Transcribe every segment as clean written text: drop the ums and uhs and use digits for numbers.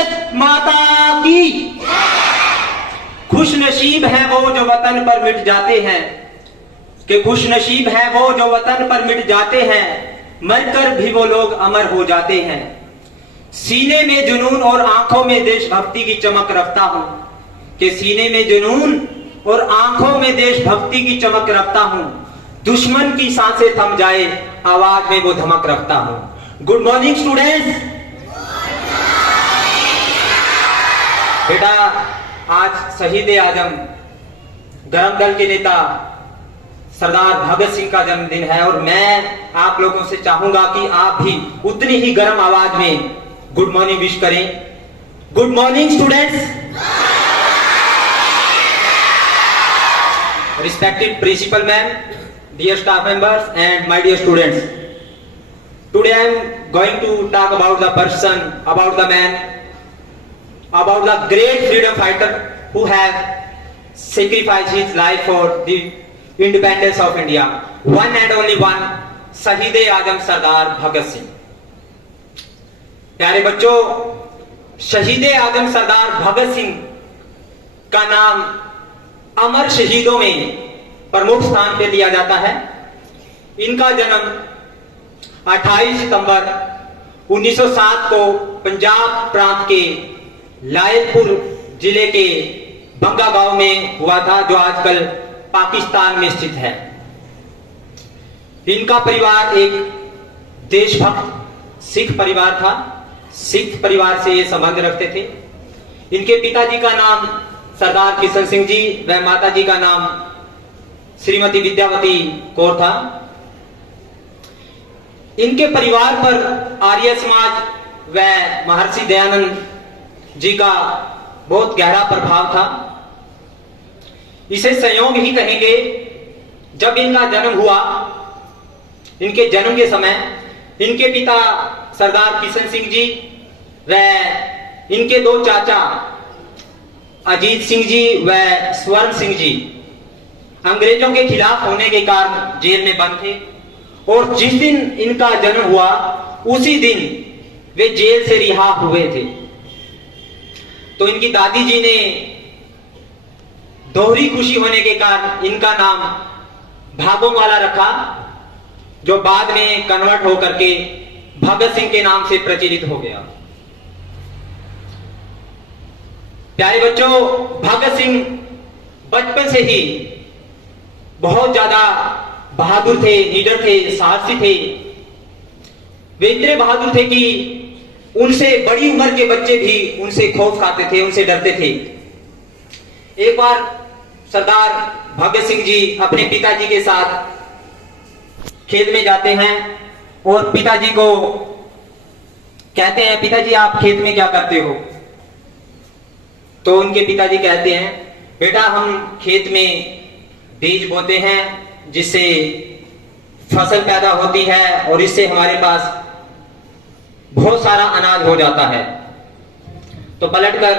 भारत माता की। खुश नसीब है वो जो वतन पर मिट जाते हैं, कि खुश नसीब है वो जो वतन पर मिट जाते हैं, मरकर भी वो लोग अमर हो जाते हैं। सीने में जुनून और आंखों में देशभक्ति की चमक रखता हूं, कि सीने में जुनून और आंखों में देशभक्ति की चमक रखता हूं। दुश्मन की सांसें थम जाए, आवाज में वो धमक रखता हूं। Good morning students. बेटा, आज शहीद आजम गरम दल के नेता सरदार भगत सिंह का जन्मदिन है, और मैं आप लोगों से चाहूंगा कि आप भी उतनी ही गर्म आवाज में गुड मॉर्निंग विश करें। Good morning students. Respected principal ma'am, dear staff members and my dear students, today I am going to talk about the person, about the man, about the great freedom fighter who have sacrificed his life for the independence of India. One and only one, शहीद आजम सरदार भगत सिंह। प्यारे बच्चों, शहीद आजम सरदार भगत सिंह का नाम अमर शहीदों में प्रमुख स्थान पे दिया जाता है। इनका जन्म 28 सितंबर 1907 को पंजाब प्रांत के लायलपुर जिले के बंगा गांव में हुआ था, जो आजकल पाकिस्तान में स्थित है। इनका परिवार एक देशभक्त सिख परिवार था। सिख परिवार से ये संबंध रखते थे। इनके पिताजी का नाम सरदार किशन सिंह जी व माताजी का नाम श्रीमती विद्यावती कौर था। इनके परिवार पर आर्य समाज व महर्षि दयानंद जी का बहुत गहरा प्रभाव था। इसे संयोग ही कहेंगे। जब इनका जन्म हुआ, इनके जन्म के समय इनके पिता सरदार किशन सिंह जी व इनके दो चाचा अजीत सिंह जी व स्वर्ण सिंह जी अंग्रेजों के खिलाफ होने के कारण जेल में बंद थे, और जिस दिन इनका जन्म हुआ उसी दिन वे जेल से रिहा हुए थे। तो इनकी दादी जी ने दोहरी खुशी होने के कारण इनका नाम भागोवाला रखा, जो बाद में कन्वर्ट होकर के भगत सिंह के नाम से प्रचलित हो गया। प्यारे बच्चों, भगत सिंह बचपन से ही बहुत ज्यादा बहादुर थे, लीडर थे, साहसी थे। वे इतने बहादुर थे कि उनसे बड़ी उम्र के बच्चे भी उनसे खौफ खाते थे, उनसे डरते थे। एक बार सरदार भगत सिंह जी अपने पिताजी के साथ खेत में जाते हैं और पिताजी को कहते हैं, पिताजी आप खेत में क्या करते हो? तो उनके पिताजी कहते हैं, बेटा हम खेत में बीज बोते हैं, जिससे फसल पैदा होती है और इससे हमारे पास बहुत सारा अनाज हो जाता है। तो पलटकर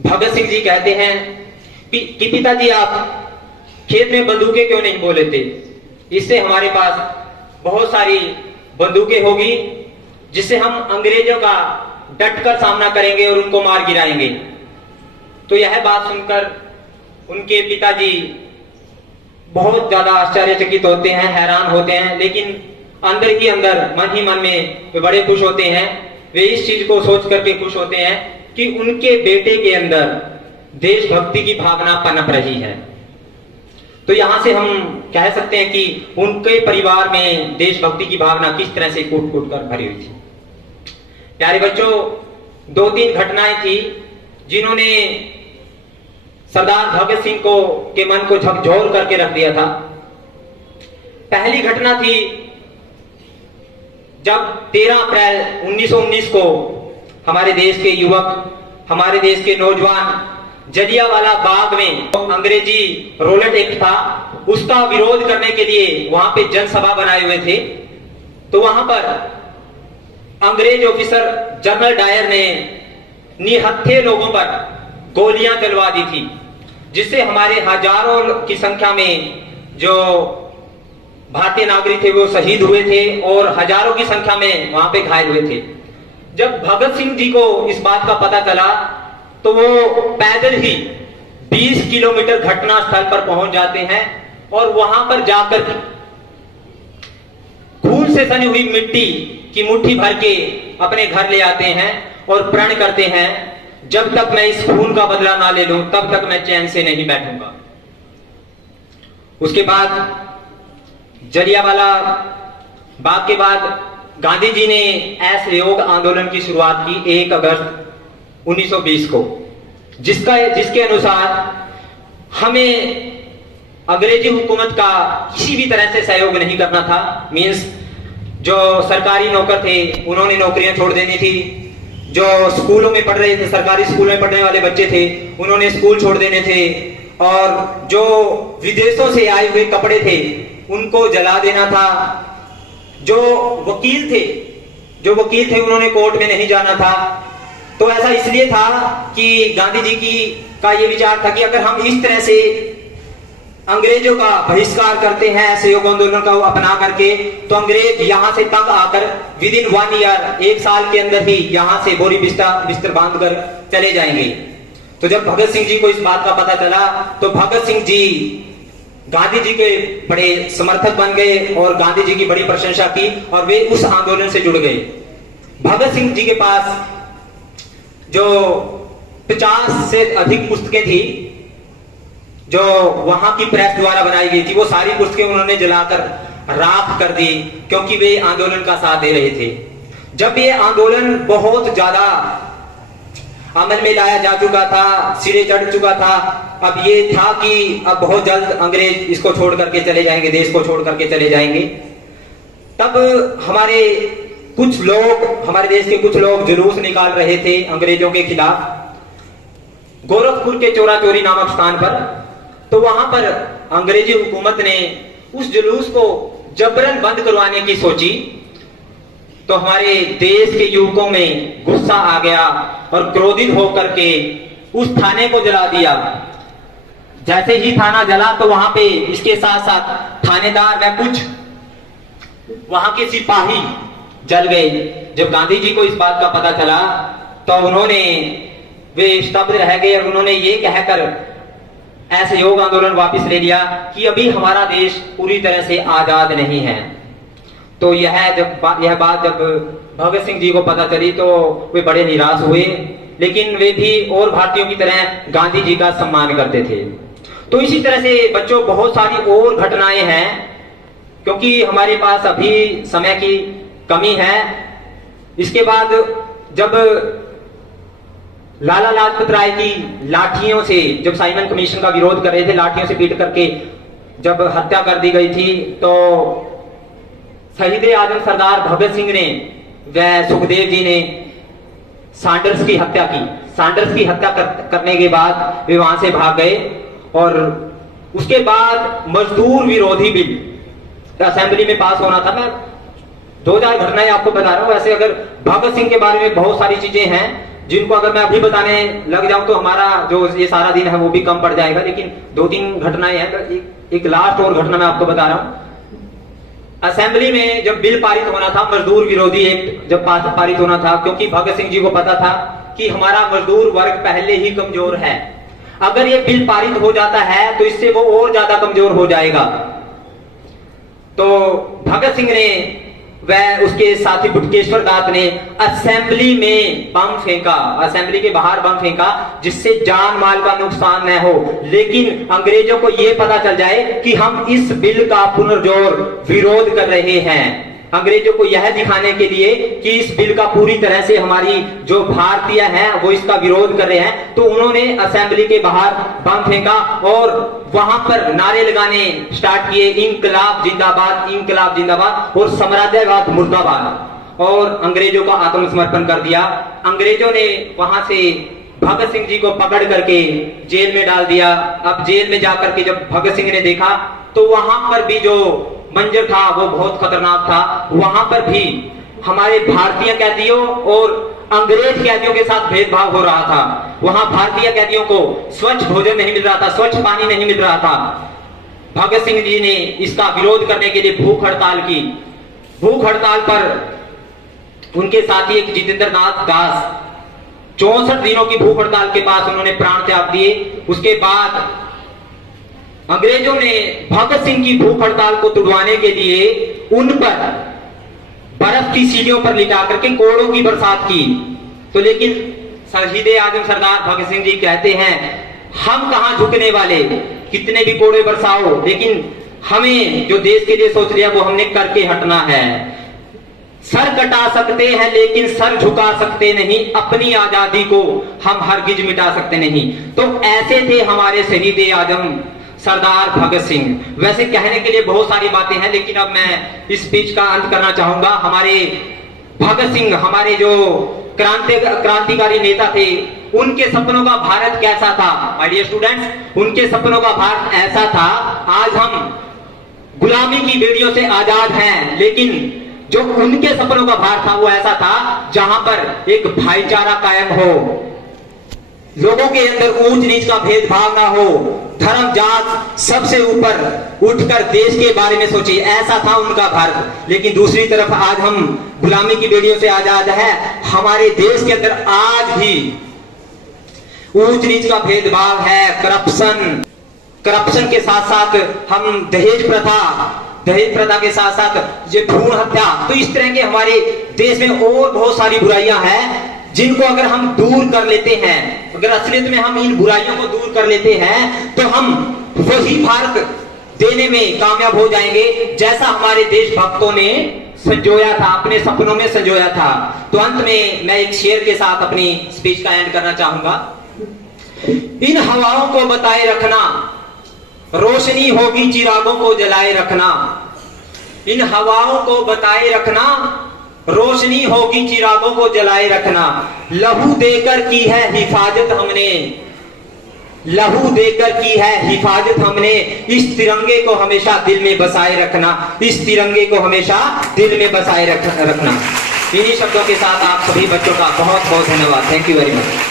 भगत सिंह जी कहते हैं कि पिताजी आप खेत में बंदूकें क्यों नहीं बो लेते? इससे हमारे पास बहुत सारी बंदूकें होगी, जिससे हम अंग्रेजों का डटकर सामना करेंगे और उनको मार गिराएंगे। तो यह बात सुनकर उनके पिताजी बहुत ज्यादा आश्चर्यचकित होते हैं, हैरान होते हैं, लेकिन अंदर ही अंदर मन ही मन में वे बड़े खुश होते हैं। वे इस चीज को सोच करके खुश होते हैं कि उनके बेटे के अंदर देशभक्ति की भावना पनप रही है। तो यहां से हम कह सकते हैं कि उनके परिवार में देशभक्ति की भावना किस तरह से कूट कूट कर भरी हुई थी। प्यारे बच्चों, 2-3 घटनाएं थी जिन्होंने सरदार भगत सिंह को के मन को झकझोर करके रख दिया था। पहली घटना थी जब 13 अप्रैल 1919 को हमारे देश के युवक, हमारे देश के नौजवान जलियांवाला बाग में अंग्रेजी रोलेट एक्ट था, उसका विरोध करने के लिए वहां पे जनसभा बनाए हुए थे। तो वहां पर अंग्रेज ऑफिसर जनरल डायर ने निहत्थे लोगों पर गोलियां चलवा दी थी, जिससे हमारे हजारों की संख्या में जो भारतीय नागरिक थे वो शहीद हुए थे और हजारों की संख्या में वहां पे घायल हुए थे। जब भगत सिंह जी को इस बात का पता चला तो वो पैदल ही 20 किलोमीटर घटना स्थल पर पहुंच जाते हैं और वहां पर जाकर खून से सनी हुई मिट्टी की मुट्ठी भर के अपने घर ले आते हैं और प्रण करते हैं, जब तक मैं इस खून का बदला ना ले लूं तब तक मैं चैन से नहीं बैठूंगा। उसके बाद जलियांवाला बाग के बाद गांधी जी ने असहयोग आंदोलन की शुरुआत की 1 अगस्त 1920 को, जिसके अनुसार हमें अंग्रेजी हुकूमत का किसी भी तरह से सहयोग नहीं करना था। मींस जो सरकारी नौकर थे उन्होंने नौकरियां छोड़ देनी थी, जो स्कूलों में पढ़ रहे थे, सरकारी स्कूल में पढ़ने वाले बच्चे थे उन्होंने स्कूल छोड़ देने थे, और जो विदेशों से आए हुए कपड़े थे उनको जला देना था। जो वकील थे उन्होंने कोर्ट में नहीं जाना था। तो ऐसा इसलिए था कि गांधी जी का ये विचार था कि अगर हम इस तरह से अंग्रेजों का बहिष्कार करते हैं असहयोग आंदोलन का अपना करके, तो अंग्रेज यहां से तंग आकर विद इन 1 ईयर 1 साल के अंदर ही यहां से बोरी बिस्तर बांधकर चले जाएंगे। तो जब भगत सिंह जी को इस बात का पता चला तो भगत सिंह जी गांधी जी के बड़े समर्थक बन गए और गांधी जी की बड़ी प्रशंसा की और वे उस आंदोलन से जुड़ गए। भगत सिंह जी के पास जो 50 से अधिक पुस्तकें थी जो वहां की प्रेस द्वारा बनाई गई थी, वो सारी पुस्तकें उन्होंने जलाकर राख कर दी, क्योंकि वे आंदोलन का साथ दे रहे थे। जब ये आंदोलन बहुत ज्यादा अमल में लाया जा चुका था, सिरे चढ़ चुका था, अब ये था कि अब बहुत जल्द अंग्रेज इसको छोड़ करके चले जाएंगे, देश को छोड़ करके चले जाएंगे। तब हमारे देश के कुछ लोग जुलूस निकाल रहे थे अंग्रेजों के खिलाफ गोरखपुर के चोरा चोरी नामक स्थान पर। तो वहां पर अंग्रेजी हुकूमत ने उस जुलूस को जबरन बंद करवाने की सोची, तो हमारे देश के युवकों में गुस्सा आ गया और क्रोधित होकर के उस थाने को जला दिया। जैसे ही थाना जला तो वहां पे इसके साथ साथ थानेदार व कुछ वहां के सिपाही जल गए। जब गांधी जी को इस बात का पता चला तो वे स्तब्ध रह गए और उन्होंने ये कहकर असहयोग आंदोलन वापस ले लिया कि अभी हमारा देश पूरी तरह से आजाद नहीं है। तो यह बात जब भगत सिंह जी को पता चली तो वे बड़े निराश हुए, लेकिन वे भी और भारतीयों की तरह गांधी जी का सम्मान करते थे। तो इसी तरह से बच्चों बहुत सारी और घटनाएं हैं, क्योंकि हमारे पास अभी समय की कमी है। इसके बाद जब लाला लाजपत राय की लाठियों से, जब साइमन कमीशन का विरोध कर रहे थे, लाठियों से पीट करके जब हत्या कर दी गई थी, तो शहीद आजम सरदार भगत सिंह ने व सुखदेव जी ने सैंडर्स की हत्या की। सैंडर्स की हत्या करने के बाद वे वहां से भाग गए और उसके बाद मजदूर विरोधी बिल असेंबली में पास होना था। मैं 2000 घटनाएं आपको बता रहा हूं। वैसे अगर भगत सिंह के बारे में बहुत सारी चीजें हैं जिनको अगर मैं अभी बताने लग जाऊं तो हमारा जो ये सारा दिन है वो भी कम पड़ जाएगा, लेकिन 2-3 घटनाएं हैं। एक लास्ट और घटना मैं आपको बता रहा हूं। असेंबली में जब बिल पारित होना था, मजदूर विरोधी एक्ट जब पारित होना था, क्योंकि भगत सिंह जी को पता था कि हमारा मजदूर वर्ग पहले ही कमजोर है, अगर ये बिल पारित हो जाता है तो इससे वो और ज्यादा कमजोर हो जाएगा। तो भगत सिंह ने वह उसके साथी बुटकेश्वर दास ने असेंबली में बम फेंका, असेंबली के बाहर बम फेंका, जिससे जान माल का नुकसान न हो, लेकिन अंग्रेजों को यह पता चल जाए कि हम इस बिल का पुनर्जोर विरोध कर रहे हैं। अंग्रेजों को यह दिखाने के लिए कि इस बिल का पूरी तरह से हमारी जो भारतीय हैं वो इसका विरोध कर रहे हैं, तो उन्होंने असेंबली के बाहर बम फेंका और वहां पर नारे लगाने स्टार्ट किए, इंकलाब जिंदाबाद, इंकलाब जिंदाबाद और साम्राज्यवाद मुर्दाबाद, और अंग्रेजों का आत्मसमर्पण कर दिया। अंग्रेजों ने वहां से भगत सिंह जी को पकड़ करके जेल में डाल दिया। अब जेल में जाकर के जब भगत सिंह ने देखा तो वहां पर भी जो मंजर था वो बहुत खतरनाक था। वहां पर भी हमारे भारतीय कैदियों और अंग्रेज कैदियों के साथ भेदभाव हो रहा था। वहां भारतीय कैदियों को स्वच्छ भोजन नहीं मिल रहा था, स्वच्छ पानी नहीं मिल रहा था। भगत सिंह जी ने इसका विरोध करने के लिए भूख हड़ताल की। भूख हड़ताल पर उनके साथी एक जितेंद्र नाथ दास 64 दिनों की भूख हड़ताल के बाद उन्होंने प्राण त्याग दिए। उसके बाद अंग्रेजों ने भगत सिंह की भूख हड़ताल को तुड़वाने के लिए उन पर बर्फ की सीढ़ियों पर लिटा करके कोड़ों की बरसात की। तो लेकिन शहीद आजम सरदार भगत सिंह जी कहते हैं, हम कहां झुकने वाले, कितने भी कोड़े बरसाओ, लेकिन हमें जो देश के लिए सोच लिया वो हमने करके हटना है। सर कटा सकते हैं लेकिन सर झुका सकते नहीं, अपनी आजादी को हम हरगिज मिटा सकते नहीं। तो ऐसे थे हमारे शहीद आजम सरदार भगत सिंह। वैसे कहने के लिए बहुत सारी बातें हैं, लेकिन अब मैं इस स्पीच का अंत करना चाहूंगा। हमारे भगत सिंह, हमारे जो क्रांतिकारी नेता थे, उनके सपनों का भारत कैसा था माय डियर स्टूडेंट्स? उनके सपनों का भारत ऐसा था, आज हम गुलामी की बेड़ियों से आजाद हैं, लेकिन जो उनके सपनों का भारत था वो ऐसा था जहां पर एक भाईचारा कायम हो, लोगों के अंदर ऊंच नीच का भेदभाव ना हो, धर्म जात सबसे ऊपर उठकर देश के बारे में सोचे, ऐसा था उनका भारत। लेकिन दूसरी तरफ आज हम गुलामी की बेड़ियों से आजाद है। हमारे देश के अंदर आज भी ऊंच नीच का भेदभाव है, करप्शन के साथ साथ हम दहेज प्रथा के साथ साथ ये भ्रूण हत्या, तो इस तरह के हमारे देश में और बहुत सारी बुराइयां हैं जिनको अगर हम दूर कर लेते हैं, अगर असलियत में हम इन बुराइयों को दूर कर लेते हैं तो हम वही भारत देने में कामयाब हो जाएंगे जैसा हमारे देशभक्तों ने संजोया था, अपने सपनों में संजोया था। तो अंत में मैं एक शेर के साथ अपनी स्पीच का एंड करना चाहूंगा। इन हवाओं को बताए रखना, रोशनी होगी चिरागों को जलाए रखना। इन हवाओं को बताए रखना, रोशनी होगी चिरागों को जलाए रखना। लहू देकर की है हिफाजत हमने, लहू देकर की है हिफाजत हमने। इस तिरंगे को हमेशा दिल में बसाए रखना, इस तिरंगे को हमेशा दिल में बसाए रखना। इन्हीं शब्दों के साथ आप सभी बच्चों का बहुत बहुत धन्यवाद। Thank you very much.